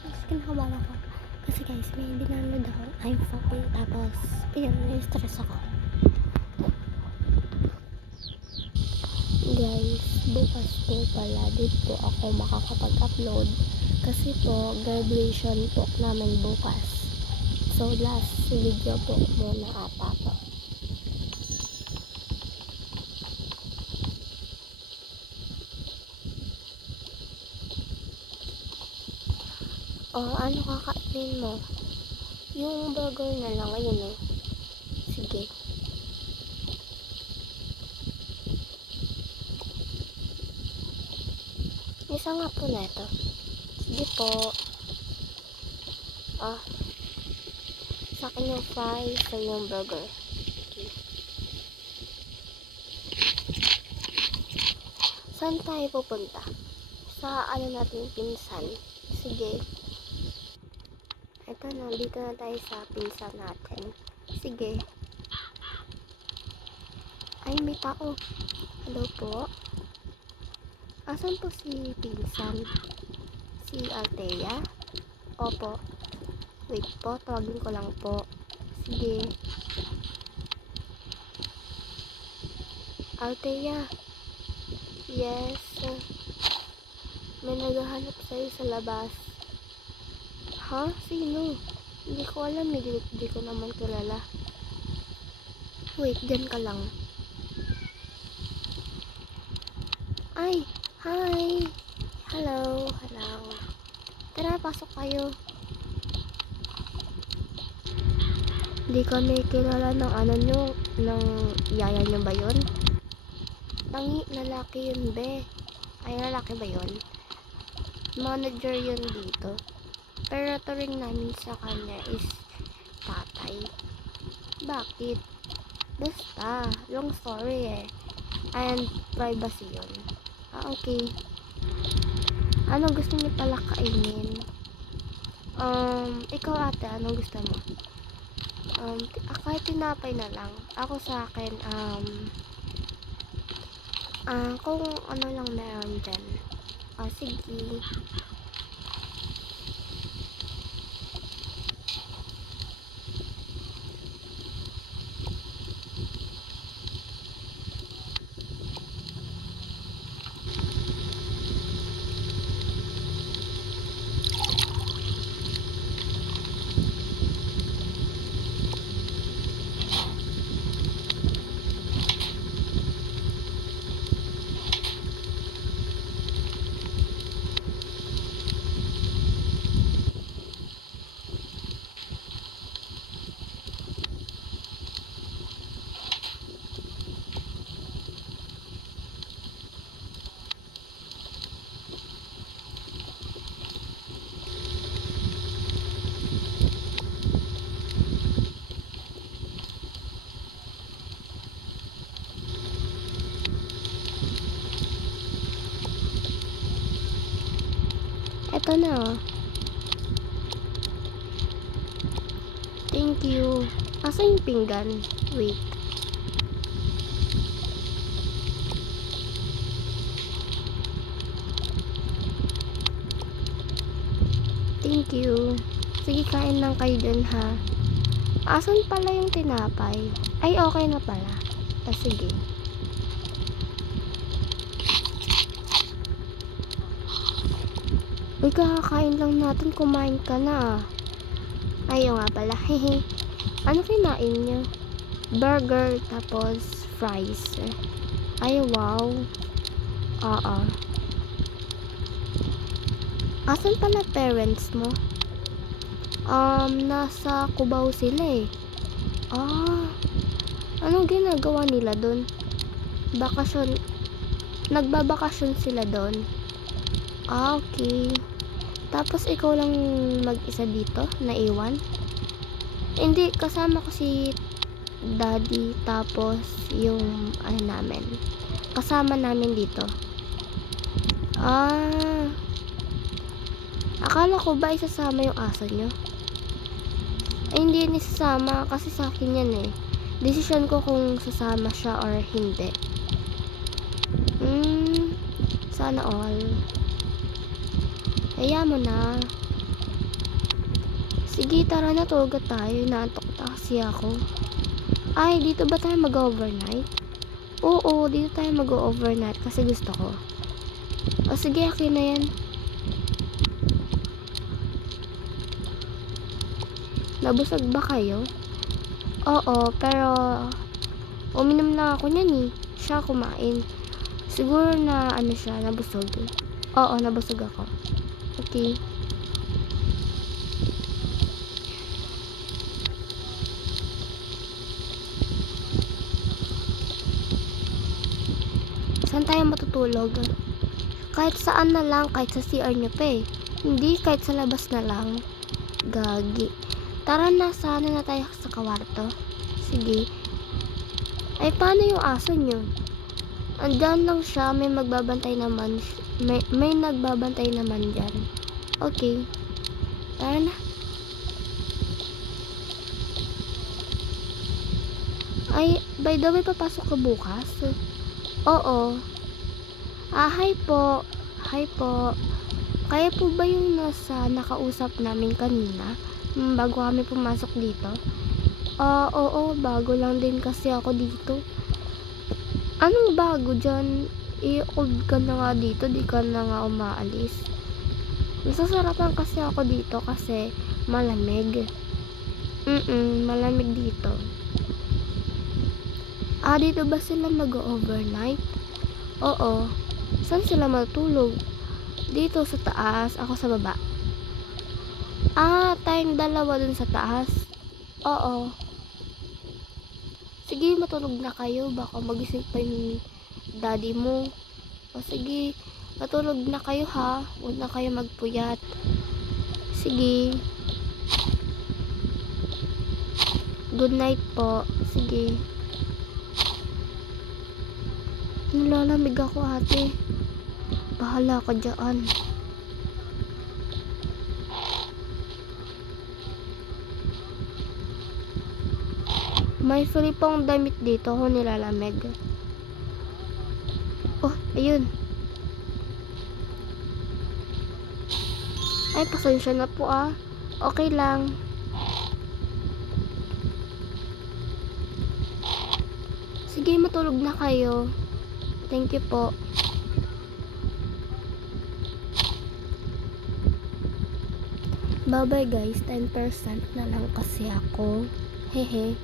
guys, kinakabahan ako. Kasi guys, may dinanood ako iPhone. Tapos, ayun, na-stress ako. Guys, bukas po pala dito ako makakapag-upload. Kasi po, graduation po namin bukas. So, last video po muna ata po. Ano kakainin mo? Yung burger na lang, ayun o. Sige. Isa nga po na ito. Sige po. Sa akin yung fries, sa yung burger. Okay. Saan tayo pupunta? Sa ano natin pinsan. Sige. Ito na, dito na tayo sa pinsan natin. Sige. Ay, may tao. Hello po. Asan po si pinsan? Si Althea? Opo. Wait po, tawagin ko lang po. Sige. Althea. Yes. May naghahanap sa'yo sa labas. Ha? Sino? Hindi ko alam, hindi ko naman kilala. Wait, dyan ka lang. Ay, hi! Hello, hello. Tara, pasok kayo. Hindi kami kilala ng ano nyo, ng yaya nyo ba yun? Lalaki yun, be. Ay, lalaki ba yun? Manager yun dito. Pero turing namin sa kanya is tatay. Bakit? Basta, long story eh. And privacy yun. Okay. Ano gusto niyo pala kainin? Ikaw ate, anong gusto mo? Kahit tinapay na lang. Ako sa akin, kung ano lang meron dyan. Sige. Ito na oh. Thank you. Asa yung pinggan? Wait. Thank you. Sige, kain lang kayo dun ha. Asan pala yung tinapay? Ay, okay na pala. Sige. Uy, kakakain lang natin. Kumain ka na. Ayaw nga pala. Hehe. Ano kinain niyo? Burger, tapos fries. Ay, wow. Asan pala parents mo? Nasa Cubao sila eh. Anong ginagawa nila doon? Bakasyon. Nagbabakasyon sila doon. Okay. Tapos ikaw lang mag-isa dito, naiwan? Hindi, kasama ko si daddy, tapos yung ano namin. Kasama namin dito. Akala ko ba isasama yung aso nyo? Ay, hindi yan isasama kasi sa akin yan eh. Decision ko kung sasama siya or hindi. Sana all. Kaya mo na. Sige, tara na, tulog tayo. Inaantok na kasi ako. Ay, dito ba tayo mag-overnight? Oo, dito tayo mag-overnight kasi gusto ko. O sige, akin na yan. Nabusog ba kayo? Oo, pero uminom na ako niyan eh. Siya kumain. Siguro na ano siya, nabusog. Oo, nabusog ako. Okay. Saan tayo matutulog? Kahit saan na lang, kahit sa CR nyo pa eh. Hindi, kahit sa labas na lang. Gagi. Tara na, sana na tayo sa kawarto. Sige. Ay, paano yung aso nyo? Andyan lang siya, may magbabantay naman. May nagbabantay naman dyan. Okay. Tara na. Ay, by the way, papasok ka bukas? Oo. Hi po. Hi po. Kaya po ba yung nakausap namin kanina? Bago kami pumasok dito? Oo, bago lang din kasi ako dito. Anong bago dyan? I-old ka na nga dito, di ka na nga umaalis. Nasasarapan kasi ako dito kasi malamig. Malamig dito. Dito ba sila mag-overnight? Oo. Saan sila matulog? Dito sa taas, ako sa baba. Tayong dalawa dun sa taas. Oo. Sige, matulog na kayo. Baka magising pa yung daddy mo. O sige, matulog na kayo ha. Huwag na kayo magpuyat. Sige. Good night po. Sige. Nalalamig ako ate. Bahala ka dyan. May free pong damit dito kung nilalamig. Oh, ayun. Ay, pasensya na po Okay lang. Sige, matulog na kayo. Thank you po. Bye-bye guys. 10% na lang kasi ako. Hehe.